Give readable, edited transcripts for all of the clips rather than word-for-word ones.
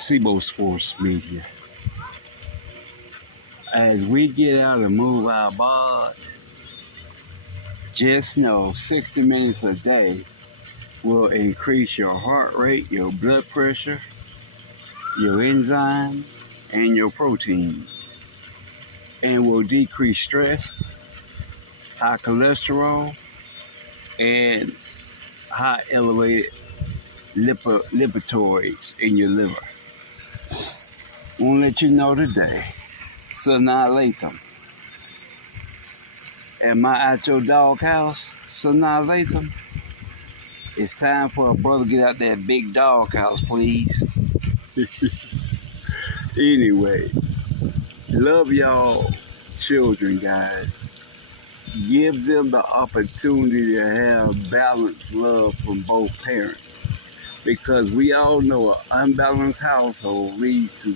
SIBO Sports Media. As we get out and move our body, just know 60 minutes a day will increase your heart rate, your blood pressure, your enzymes, and your protein, and will decrease stress, high cholesterol, and high elevated lipids in your liver. I want to let you know today, Sanaa Lathan. Am I at your doghouse, Sanaa Lathan? It's time for a brother to get out that big doghouse, please. Anyway, love y'all children, guys. Give them the opportunity to have balanced love from both parents. Because we all know an unbalanced household leads to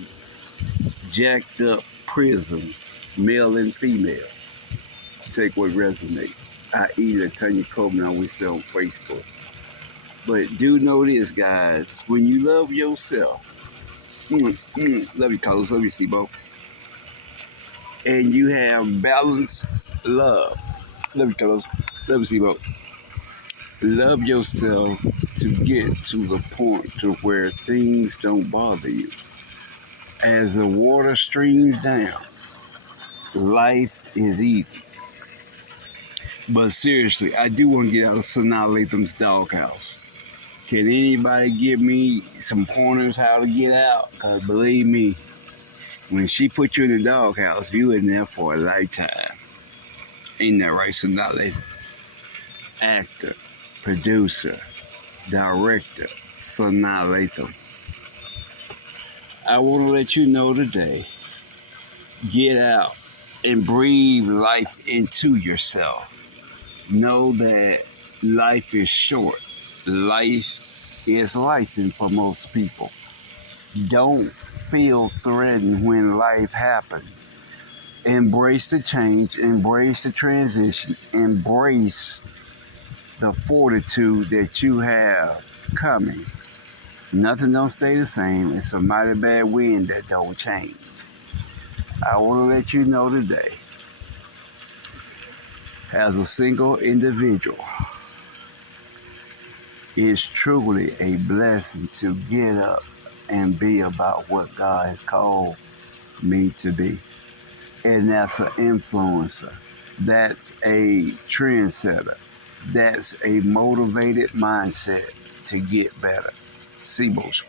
jacked up prisms, male and female. Take what resonates. I.e. the Tanya Coleman we sell on Facebook. But do know this, guys. When you love yourself, love you, Carlos, love you, SIBO, and you have balanced love, love you, Carlos, love you, SIBO, love yourself to get to the point to where things don't bother you. As the water streams down, life is easy. But seriously, I do want to get out of Sanaa Lathan's doghouse. Can anybody give me some pointers how to get out? Because believe me, when she put you in the doghouse, you in there for a lifetime. Ain't that right, Sanaa Lathan? Actor, producer, director, Sanaa Lathan. I want to let you know today, get out and breathe life into yourself. Know that life is short. Life is life for most people. Don't feel threatened when life happens. Embrace the change, embrace the transition, embrace the fortitude that you have coming. Nothing don't stay the same. It's a mighty bad wind that don't change. I want to let you know today, as a single individual, it's truly a blessing to get up and be about what God has called me to be. And that's an influencer. That's a trendsetter. That's a motivated mindset to get better. SIBO Sports.